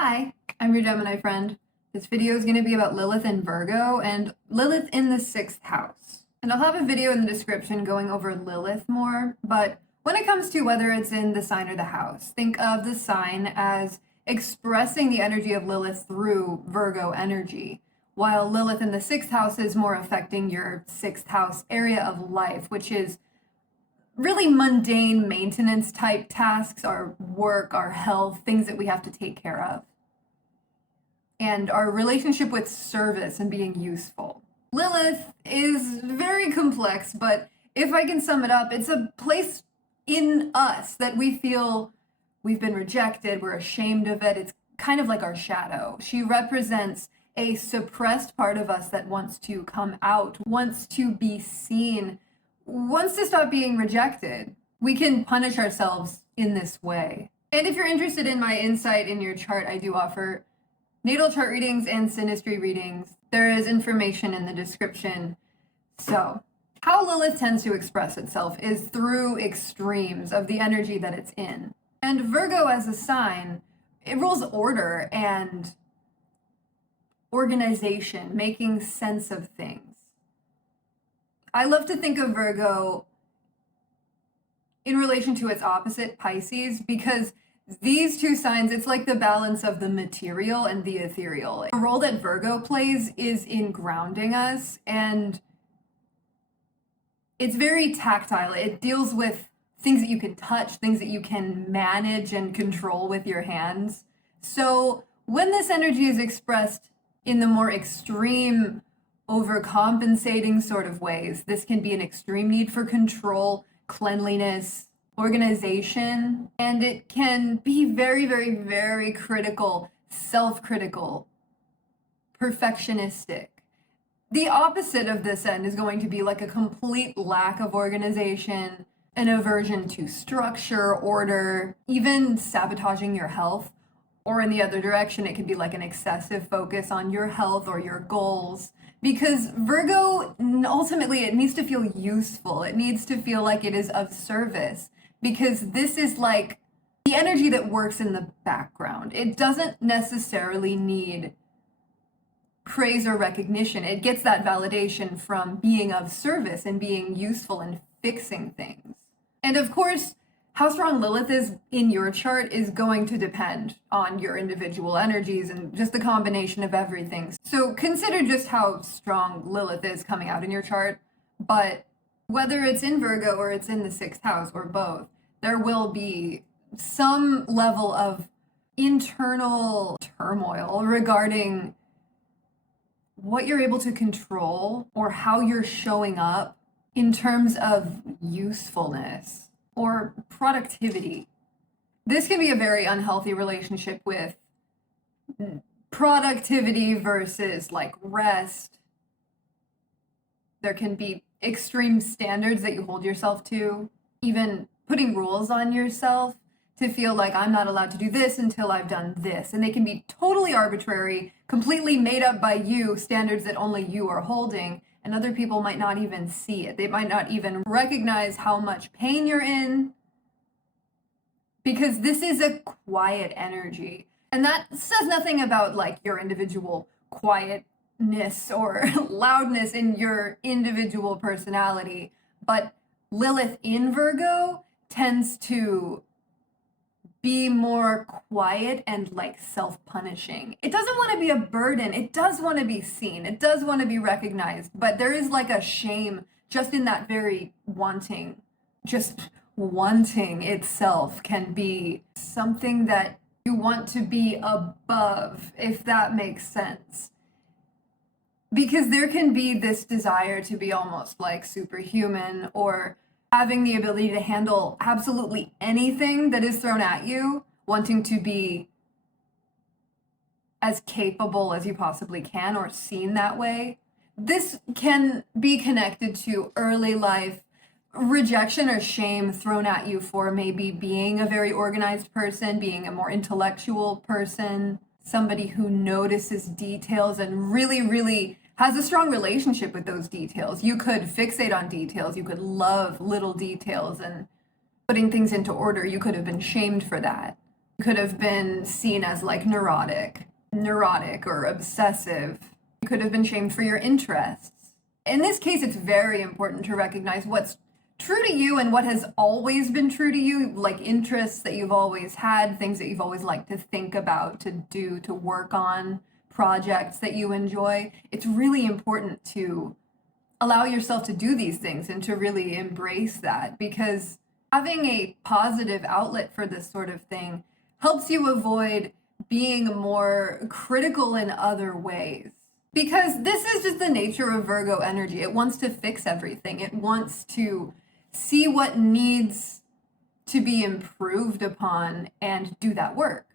Hi, I'm your Gemini friend. This video is going to be about Lilith in Virgo and Lilith in the sixth house. And I'll have a video in the description going over Lilith more, but when it comes to whether it's in the sign or the house, think of the sign as expressing the energy of Lilith through Virgo energy, while Lilith in the sixth house is more affecting your sixth house area of life, which is really mundane maintenance type tasks, our work, our health, things that we have to take care of, and our relationship with service and being useful. Lilith is very complex, but if I can sum it up, it's a place in us that we feel we've been rejected, we're ashamed of it. It's kind of like our shadow. She represents a suppressed part of us that wants to come out, wants to be seen, wants to stop being rejected. We can punish ourselves in this way. And if you're interested in my insight in your chart, I do offer natal chart readings and synastry readings. There is information in the description. So, how Lilith tends to express itself is through extremes of the energy that it's in. And Virgo as a sign, it rules order and organization, making sense of things. I love to think of Virgo in relation to its opposite, Pisces, because these two signs, it's like the balance of the material and the ethereal. The role that Virgo plays is in grounding us, and it's very tactile. It deals with things that you can touch, things that you can manage and control with your hands. So when this energy is expressed in the more extreme, overcompensating sort of ways, this can be an extreme need for control, cleanliness, organization, and it can be very, very, very critical, self-critical, perfectionistic. The opposite of this end is going to be like a complete lack of organization, an aversion to structure, order, even sabotaging your health. Or in the other direction, it can be like an excessive focus on your health or your goals. Because Virgo, ultimately, it needs to feel useful. It needs to feel like it is of service. Because this is like the energy that works in the background. It doesn't necessarily need praise or recognition. It gets that validation from being of service and being useful and fixing things. And of course, how strong Lilith is in your chart is going to depend on your individual energies and just the combination of everything. So consider just how strong Lilith is coming out in your chart. But whether it's in Virgo or it's in the sixth house or both, there will be some level of internal turmoil regarding what you're able to control or how you're showing up in terms of usefulness or productivity. This can be a very unhealthy relationship with productivity versus like rest. There can be extreme standards that you hold yourself to, even putting rules on yourself to feel like I'm not allowed to do this until I've done this. And they can be totally arbitrary, completely made up by you, standards that only you are holding. And other people might not even see it. They might not even recognize how much pain you're in, because this is a quiet energy. And that says nothing about like your individual quietness or loudness in your individual personality. But Lilith in Virgo tends to be more quiet and like self-punishing. It doesn't want to be a burden. It does want to be seen. It does want to be recognized. But there is like a shame just in that very wanting. Just wanting itself can be something that you want to be above, if that makes sense. Because there can be this desire to be almost like superhuman or having the ability to handle absolutely anything that is thrown at you, wanting to be as capable as you possibly can or seen that way. This can be connected to early life rejection or shame thrown at you for maybe being a very organized person, being a more intellectual person, somebody who notices details and really, really has a strong relationship with those details. You could fixate on details. You could love little details and putting things into order. You could have been shamed for that. Could have been seen as like neurotic or obsessive. You could have been shamed for your interests. In this case, it's very important to recognize what's true to you and what has always been true to you, like interests that you've always had, things that you've always liked to think about, to do, to work on, projects that you enjoy. It's really important to allow yourself to do these things and to really embrace that, because having a positive outlet for this sort of thing helps you avoid being more critical in other ways. Because this is just the nature of Virgo energy. It wants to fix everything. It wants to see what needs to be improved upon and do that work.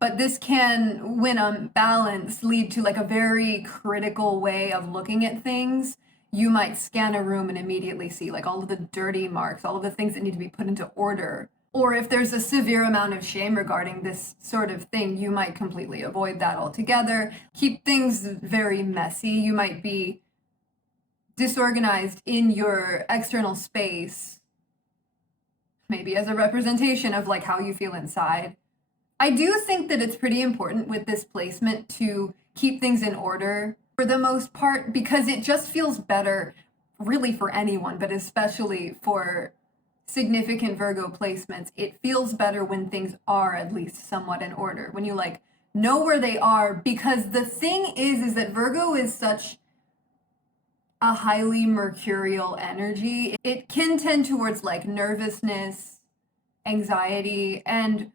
But this can, when unbalanced, lead to like a very critical way of looking at things. You might scan a room and immediately see like all of the dirty marks, all of the things that need to be put into order. Or if there's a severe amount of shame regarding this sort of thing, you might completely avoid that altogether. Keep things very messy. You might be disorganized in your external space, maybe as a representation of like how you feel inside. I do think that it's pretty important with this placement to keep things in order for the most part, because it just feels better really for anyone, but especially for significant Virgo placements. It feels better when things are at least somewhat in order, when you like know where they are, because the thing is that Virgo is such a highly mercurial energy. It can tend towards like nervousness, anxiety, and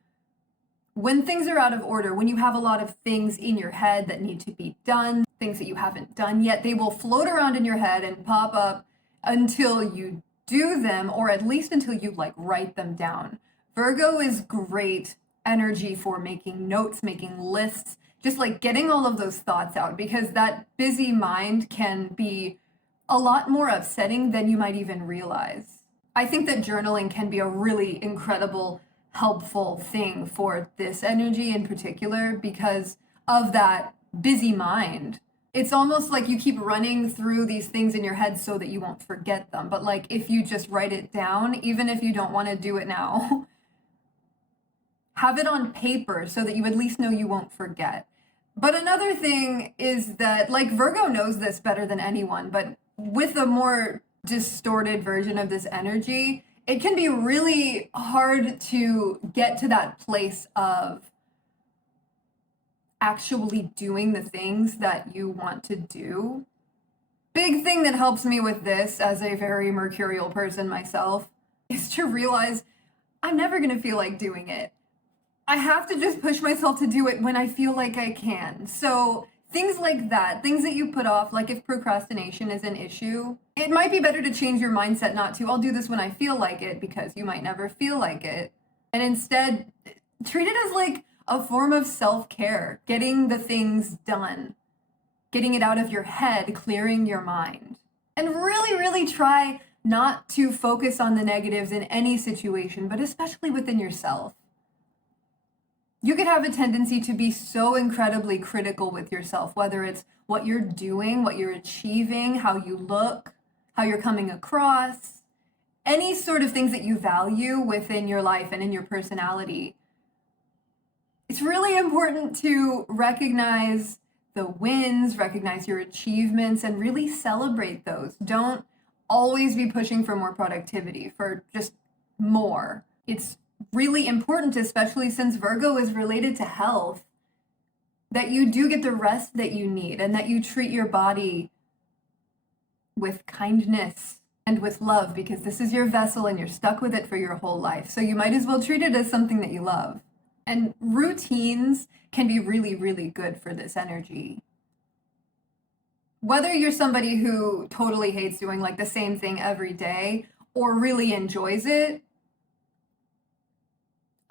when things are out of order, when you have a lot of things in your head that need to be done, things that you haven't done yet, they will float around in your head and pop up until you do them, or at least until you like write them down. Virgo is great energy for making notes, making lists, just like getting all of those thoughts out, because that busy mind can be a lot more upsetting than you might even realize. I think that journaling can be a really incredible, helpful thing for this energy in particular because of that busy mind. It's almost like you keep running through these things in your head so that you won't forget them. But like if you just write it down, even if you don't want to do it now, have it on paper so that you at least know you won't forget. But another thing is that like Virgo knows this better than anyone, but with a more distorted version of this energy, it can be really hard to get to that place of actually doing the things that you want to do. Big thing that helps me with this as a very mercurial person myself is to realize I'm never going to feel like doing it. I have to just push myself to do it when I feel like I can. So things like that, things that you put off, like if procrastination is an issue, it might be better to change your mindset not to, I'll do this when I feel like it, because you might never feel like it. And instead, treat it as like a form of self-care, getting the things done, getting it out of your head, clearing your mind. And really, really try not to focus on the negatives in any situation, but especially within yourself. You could have a tendency to be so incredibly critical with yourself, whether it's what you're doing, what you're achieving, how you look, how you're coming across, any sort of things that you value within your life and in your personality. It's really important to recognize the wins, recognize your achievements, and really celebrate those. Don't always be pushing for more productivity, for just more. It's really important, especially since Virgo is related to health, that you do get the rest that you need and that you treat your body with kindness and with love, because this is your vessel and you're stuck with it for your whole life. So you might as well treat it as something that you love. And routines can be really, really good for this energy. Whether you're somebody who totally hates doing like the same thing every day or really enjoys it,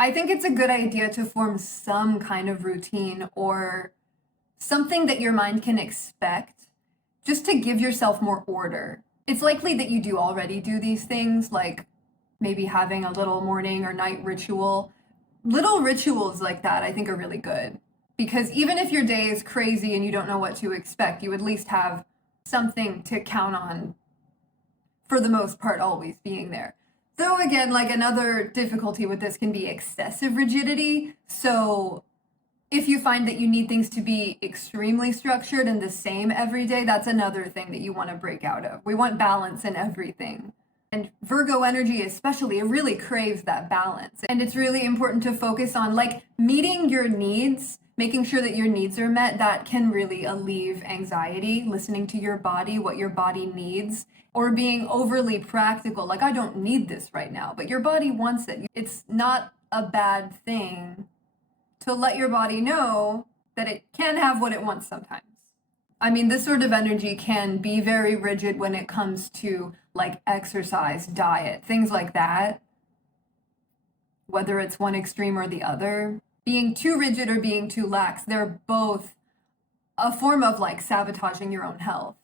I think it's a good idea to form some kind of routine or something that your mind can expect, just to give yourself more order. It's likely that you do already do these things, like maybe having a little morning or night ritual. Little rituals like that I think are really good, because even if your day is crazy and you don't know what to expect, you at least have something to count on, for the most part, always being there. Though again, like another difficulty with this can be excessive rigidity. So if you find that you need things to be extremely structured and the same every day, that's another thing that you want to break out of. We want balance in everything. And Virgo energy especially, it really craves that balance. And it's really important to focus on like meeting your needs, making sure that your needs are met. That can really alleviate anxiety, listening to your body, what your body needs, or being overly practical. Like, I don't need this right now, but your body wants it. It's not a bad thing to let your body know that it can have what it wants sometimes. I mean, this sort of energy can be very rigid when it comes to like exercise, diet, things like that. Whether it's one extreme or the other. Being too rigid or being too lax, they're both a form of like sabotaging your own health.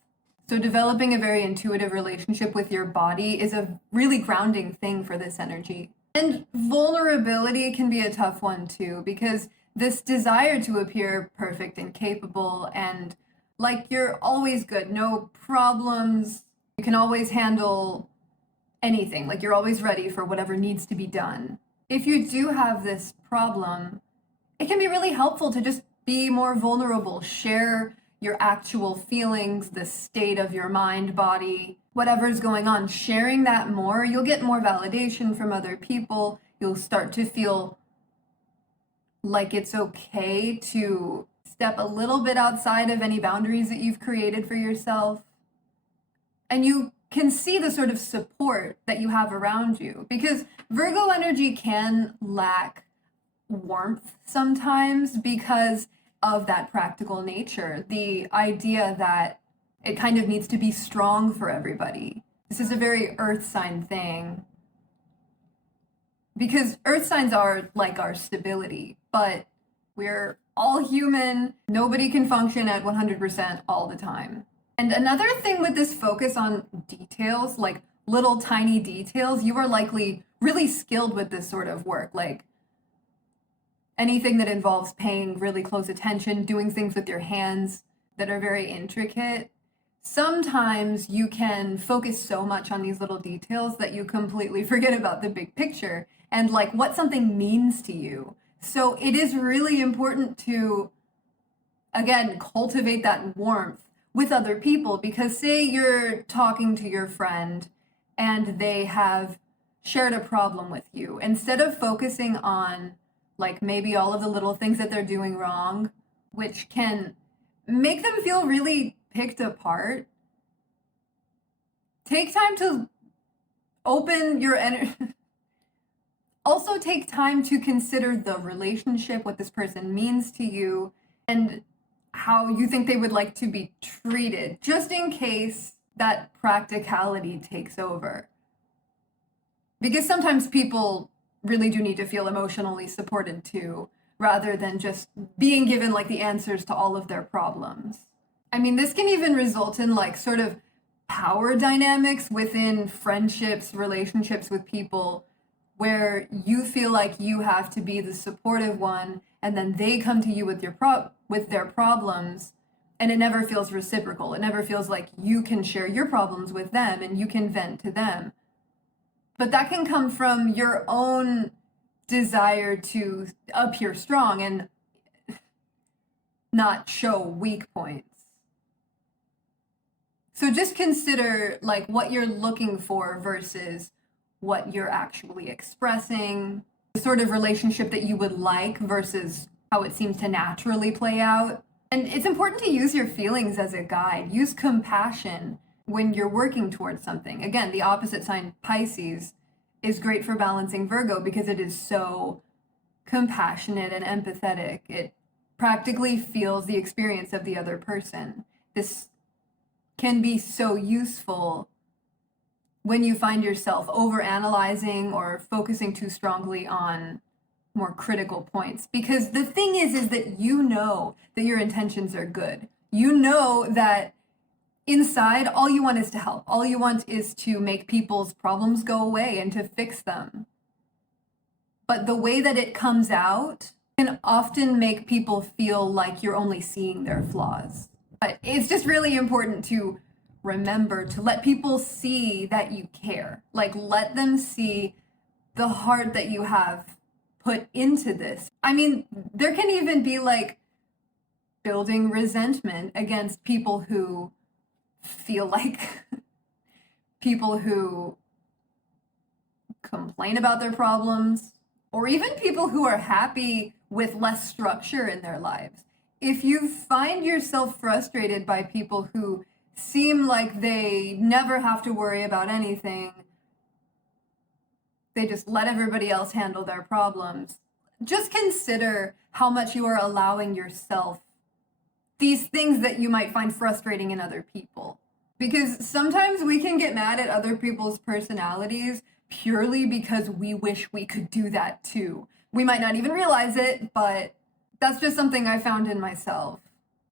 So developing a very intuitive relationship with your body is a really grounding thing for this energy. And vulnerability can be a tough one too, because this desire to appear perfect and capable and like you're always good, no problems, you can always handle anything, like you're always ready for whatever needs to be done. If you do have this problem, it can be really helpful to just be more vulnerable, share your actual feelings, the state of your mind, body, whatever's going on. Sharing that more, you'll get more validation from other people. You'll start to feel like it's okay to step a little bit outside of any boundaries that you've created for yourself. And you can see the sort of support that you have around you, because Virgo energy can lack warmth sometimes because of that practical nature. The idea that it kind of needs to be strong for everybody. This is a very earth sign thing. Because earth signs are like our stability, but we're all human. Nobody can function at 100% all the time. And another thing with this focus on details, like little tiny details, you are likely really skilled with this sort of work. Like anything that involves paying really close attention, doing things with your hands that are very intricate. Sometimes you can focus so much on these little details that you completely forget about the big picture and like what something means to you. So it is really important to, again, cultivate that warmth with other people, because say you're talking to your friend and they have shared a problem with you. Instead of focusing on like maybe all of the little things that they're doing wrong, which can make them feel really picked apart, take time to open your energy. Also take time to consider the relationship, what this person means to you, and how you think they would like to be treated, just in case that practicality takes over. Because sometimes people really do need to feel emotionally supported too, rather than just being given like the answers to all of their problems. I mean, this can even result in like sort of power dynamics within friendships, relationships with people, where you feel like you have to be the supportive one, and then they come to you with their problems, and it never feels reciprocal. It never feels like you can share your problems with them and you can vent to them. But that can come from your own desire to appear strong and not show weak points. So just consider like what you're looking for versus what you're actually expressing, the sort of relationship that you would like versus how it seems to naturally play out. And it's important to use your feelings as a guide. Use compassion when you're working towards something. Again, the opposite sign, Pisces, is great for balancing Virgo because it is so compassionate and empathetic. It practically feels the experience of the other person. This can be so useful when you find yourself overanalyzing or focusing too strongly on more critical points. Because the thing is that you know that your intentions are good. You know that inside, all you want is to help. All you want is to make people's problems go away and to fix them. But the way that it comes out can often make people feel like you're only seeing their flaws. But it's just really important to remember to let people see that you care. Like, let them see the heart that you have put into this. I mean, there can even be like building resentment against people who feel like people who complain about their problems, or even people who are happy with less structure in their lives. If you find yourself frustrated by people who seem like they never have to worry about anything, they just let everybody else handle their problems, just consider how much you are allowing yourself these things that you might find frustrating in other people. Because sometimes we can get mad at other people's personalities purely because we wish we could do that too. We might not even realize it, but that's just something I found in myself,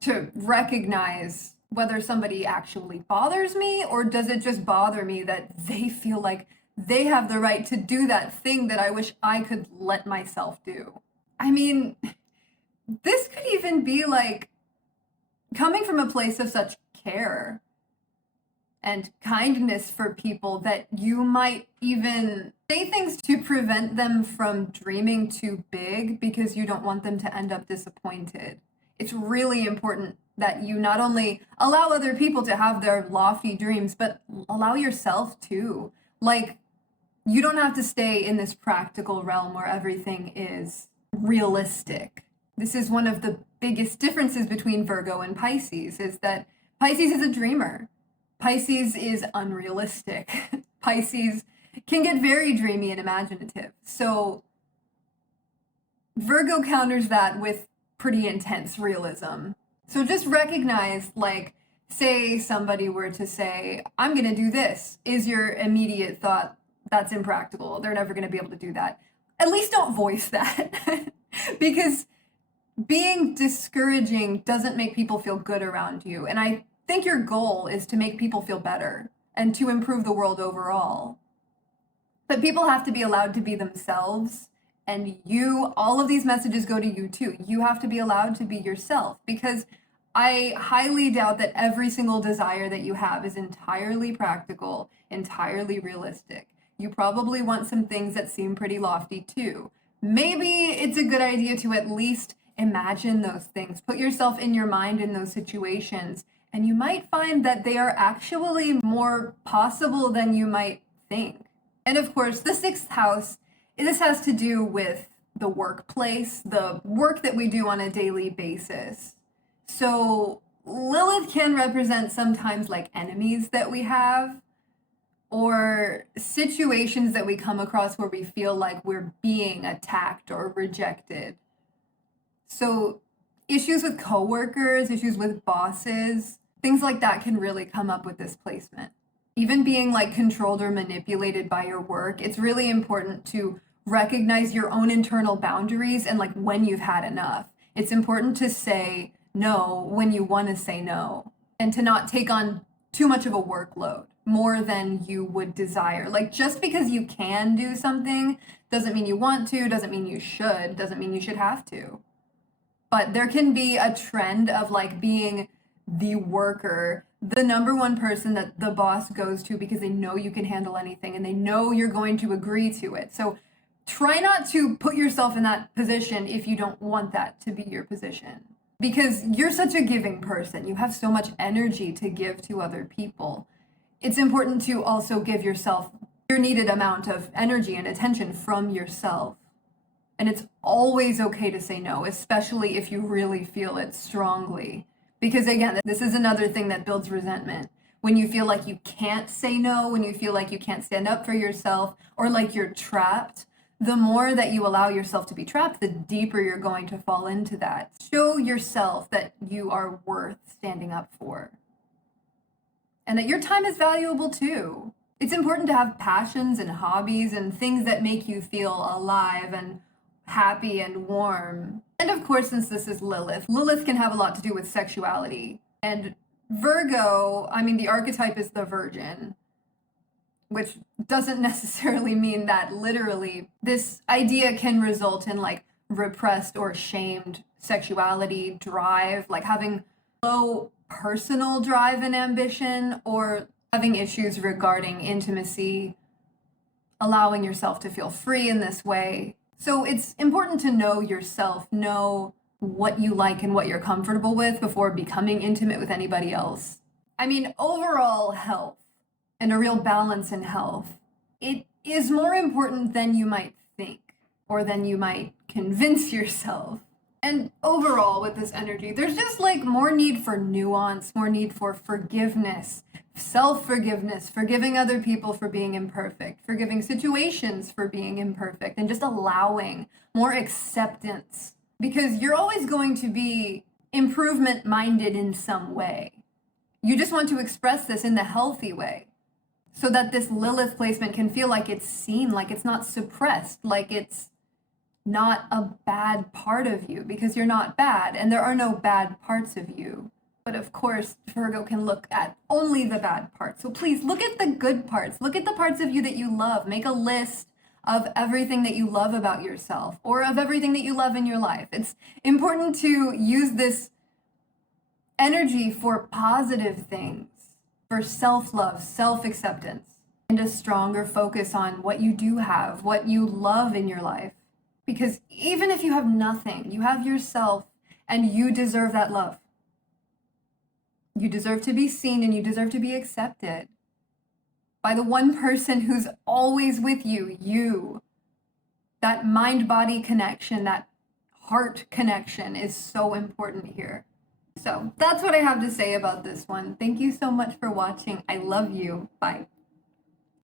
to recognize whether somebody actually bothers me, or does it just bother me that they feel like they have the right to do that thing that I wish I could let myself do. I mean, this could even be like coming from a place of such care and kindness for people that you might even say things to prevent them from dreaming too big because you don't want them to end up disappointed. It's really important that you not only allow other people to have their lofty dreams, but allow yourself too. Like, you don't have to stay in this practical realm where everything is realistic. This is one of the biggest differences between Virgo and Pisces, is that Pisces is a dreamer. Pisces is unrealistic. Pisces can get very dreamy and imaginative. So Virgo counters that with pretty intense realism. So just recognize, like, say somebody were to say, I'm going to do this. Is your immediate thought, that's impractical, they're never going to be able to do that? At least don't voice that. Because being discouraging doesn't make people feel good around you. And I think your goal is to make people feel better and to improve the world overall. But people have to be allowed to be themselves. And you, all of these messages go to you too. You have to be allowed to be yourself, because I highly doubt that every single desire that you have is entirely practical, entirely realistic. You probably want some things that seem pretty lofty too. Maybe it's a good idea to at least imagine those things. Put yourself in your mind in those situations, and you might find that they are actually more possible than you might think. And of course, the sixth house, this has to do with the workplace, the work that we do on a daily basis. So Lilith can represent sometimes like enemies that we have, or situations that we come across where we feel like we're being attacked or rejected. So issues with coworkers, issues with bosses, things like that can really come up with this placement. Even being like controlled or manipulated by your work, it's really important to recognize your own internal boundaries and like when you've had enough. It's important to say no when you want to say no, and to not take on too much of a workload, more than you would desire. Like, just because you can do something doesn't mean you want to, doesn't mean you should, doesn't mean you should have to. But there can be a trend of like being the worker, the number one person that the boss goes to because they know you can handle anything and they know you're going to agree to it. So try not to put yourself in that position if you don't want that to be your position, because you're such a giving person. You have so much energy to give to other people. It's important to also give yourself your needed amount of energy and attention from yourself. And it's always okay to say no, especially if you really feel it strongly. Because again, this is another thing that builds resentment. When you feel like you can't say no, when you feel like you can't stand up for yourself, or like you're trapped, the more that you allow yourself to be trapped, the deeper you're going to fall into that. Show yourself that you are worth standing up for, and that your time is valuable too. It's important to have passions and hobbies and things that make you feel alive and happy and warm. And of course, since this is Lilith, Lilith can have a lot to do with sexuality. And Virgo, I mean, the archetype is the virgin, which doesn't necessarily mean that literally. This idea can result in like repressed or shamed sexuality, drive, like having low personal drive and ambition, or having issues regarding intimacy, allowing yourself to feel free in this way. So it's important to know yourself, know what you like and what you're comfortable with before becoming intimate with anybody else. I mean, overall health and a real balance in health, it is more important than you might think or than you might convince yourself. And overall with this energy, there's just like more need for nuance, more need for forgiveness, self-forgiveness, forgiving other people for being imperfect, forgiving situations for being imperfect, and just allowing more acceptance. Because you're always going to be improvement-minded in some way. You just want to express this in the healthy way, so that this Lilith placement can feel like it's seen, like it's not suppressed, like it's not a bad part of you, because you're not bad and there are no bad parts of you. But of course, Virgo can look at only the bad parts. So please look at the good parts. Look at the parts of you that you love. Make a list of everything that you love about yourself, or of everything that you love in your life. It's important to use this energy for positive things, for self-love, self-acceptance, and a stronger focus on what you do have, what you love in your life. Because even if you have nothing, you have yourself, and you deserve that love. You deserve to be seen, and you deserve to be accepted by the one person who's always with you, you. That mind-body connection, that heart connection is so important here. So that's what I have to say about this one. Thank you so much for watching. I love you. Bye.